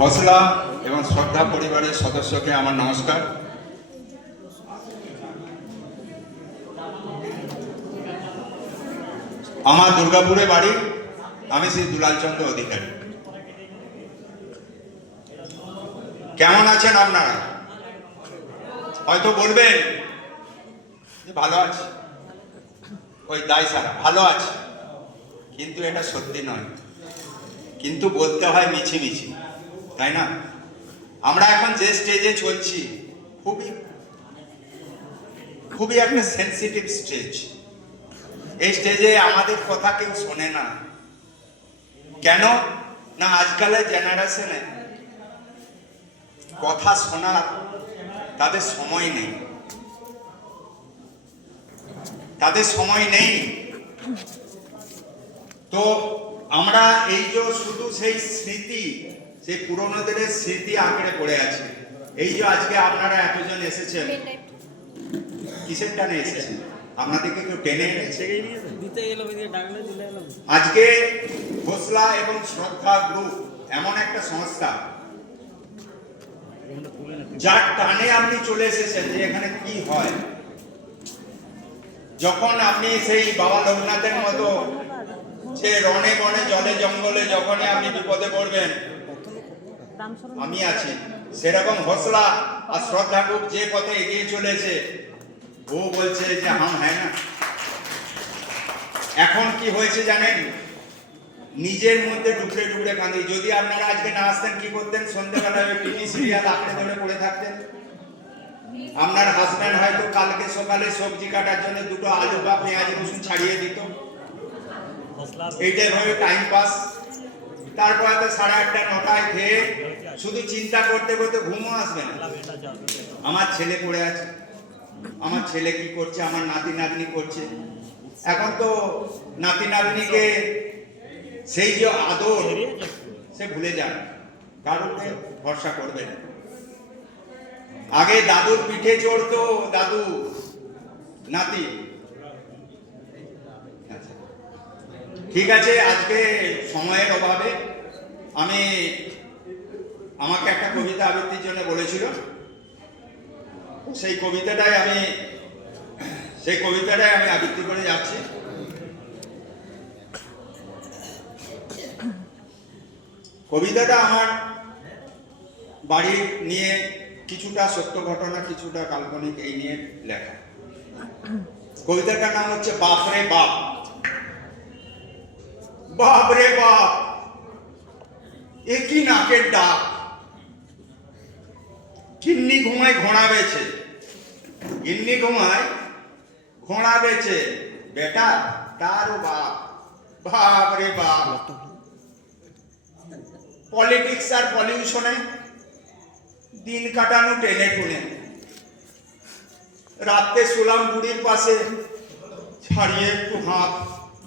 হসলা এবং শ্রদ্ধা পরিবারের সদস্যকে আমার নমস্কার। আমার দুর্গাপুরে বাড়ি, আমি শ্রী দুলালচন্দ্র অধিকারী। কেমন আছেন আপনারা? হয়তো বলবেন ভালো আছে। ওই দায় সারা, ভালো আছে। কিন্তু এটা সত্যি নয়। কিন্তু বলতে হয় মিছি মিছি তাই না? আমরা এখন যে স্টেজে চলছি, খুবই খুবই একটা সেন্সিটিভ স্টেজ এই স্টেজে আমাদের কথা কেউ শোনে না। কেন? না, আজকালের জেনারেশনে কথা শোনার তাদের সময় নেই। তাদের সময় নেই। তো আমরা এই যে শুধু সেই স্মৃতি, সেই পুরোনো দিনের স্মৃতি আঁকড়ে পড়ে আছে। এই যে আজকে আপনারা এতজন এসেছেন, কিসের টানে এসেছেন? আপনাদেরকে কেউ টেনে আজকে ঘোষলা এবং শ্রদ্ধা গ্রুপ এমন একটা সংস্থা, যার টানে আপনি চলে এসেছেন যে এখানে কি হয়। যখন আপনি সেই বাবা লোকনাথের মতো সে রনে বনে জলে জঙ্গলে যখনই আপনি বিপদে পড়বেন, আমি আছি। সেরকম হসলা আর শ্রদ্ধা গ্রুপ যে পথে এগিয়ে চলেছে, ও বলছে যে হাম হ্যাঁ না। এখন কি হয়েছে জানেন? নিজের মধ্যে ডুবড়ে ডুবড়ে কাঁদি। যদি আপনারা আজকে না আসতেন, কি করতেন? সন্ধ্যেবেলায় ওই টিভি সিরিয়াল আঁকড়ে ধরে পড়ে থাকতেন। আপনার হাজব্যান্ড হয়তো কালকে সকালে সবজি কাটার জন্য দুটো আলু বা পেঁয়াজ রসুন ছাড়িয়ে দিত। মশলা এইটাই ভাবে টাইম পাস তারপর সাড়ে আটটা, নটায় খেয়ে শুধু চিন্তা করতে করতে ঘুমও আসবে না। আমার ছেলে পড়ে আছে। আমার ছেলে কি করছে? আমার নাতি নাতনি করছে। এখন তো নাতি নাতনিকে সেই যে আদর, সে ভুলে যান কারোকে ভরসা করবে না। আগে দাদুর পিঠে চড়তো দাদু, নাতি। ঠিক আছে, আজকে সময়ের অভাবে আমি আমাকে একটা কবিতা আবৃত্তির জন্য বলেছিল। সেই কবিতাটাই আমি, সেই কবিতাটাই আমি আবৃত্তি করে যাচ্ছি। কবিতাটা আমার বাড়ি নিয়ে কিছুটা সত্য ঘটনা, কিছুটা কাল্পনিক এই নিয়ে লেখা। কবিতাটার নাম হচ্ছে বাপ রে বাপ। বাপ রে বাপ। একই নাকের ডাক। গিন্নি ঘুমায়, ঘোড়া বেছে। গিন্নি ঘুমায়, ঘোড়া বেছে। বেটা, তারও বাপ। বাপ রে বাপ। পলিটিক্স আর পলিউশনে দিন কাটানো টেনে টুনে। রাত্রে শুলাম বুড়ির পাশে ছাড়িয়ে একটু হাঁপ।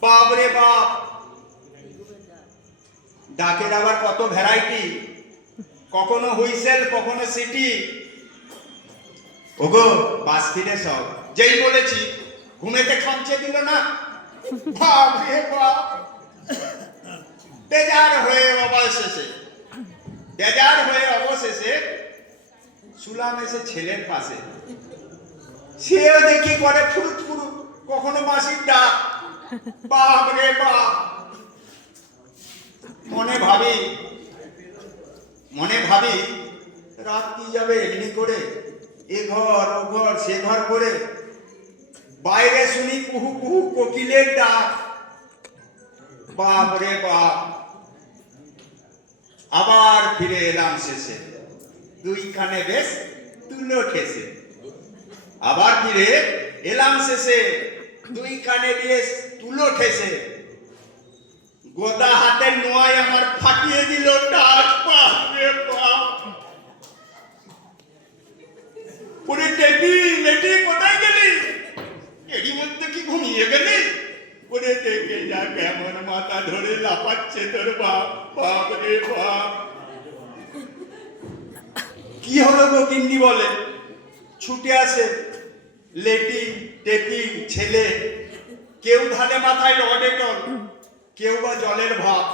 বাপ রে বাপ। ডাকের আবার কত ভ্যারাইটি? কখনো হুইসেল, কখনো সিটি। ওগো, বাস ফিরে সব। যেই বলেছি, ঘুমেতে খামচে দিল না? বাপ রে বাপ। বেজার হয়ে অবশেষে বেজার হয়ে অবশেষে সুলাম এসে ছেলের পাশে। সেও দেখি করে ফুরুত ফুরুত কখনো মাসির ডাক। বাপ রে বাপ। ভাবি, মনে ভাবি, রাত কি যাবে এমনি করে? এ ঘর, ও ঘর, সে ঘর করে। বাইরে শুনি কুহু কুহু কোকিলের ডাক। বাপ রে বাপ। আবার ফিরে এলাম শেষে। দুইখানে বেশ তুলো ঠেসে আবার ফিরে এলাম শেষে। দুইখানে বেশ তুলো ঠেসে গোদা হাতের নোয়ায় আমার ফাটিয়ে দিল টাক বাপ। ওরে টেপি মেটি কোথায় গেলি? এরই মধ্যে কি ঘুমিয়ে গেলি? ওরে দেখে যা কেমন মাথা ধরে লাফাচ্ছে তোর বাপ বাপ রে বাপ। কি হলো গো গিন্নি বলে? ছুটে আসে লেটি, টেপি, ছেলে। কেউ ধানে মাথায় রডে টল কেউ বা জলের ভাব।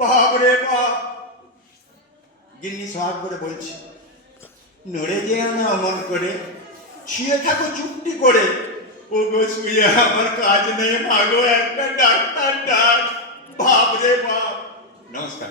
ভাব রে বাপ। গিন্নি সাহাব করে বলছি, নড়ে যেও না অমন করে, শুয়ে থাকো চুপটি করে। ও গো শুয়ে আমার কাজ নেই ভাগো, একটা ডাক্তার ডাক। রে বাপ। নমস্কার।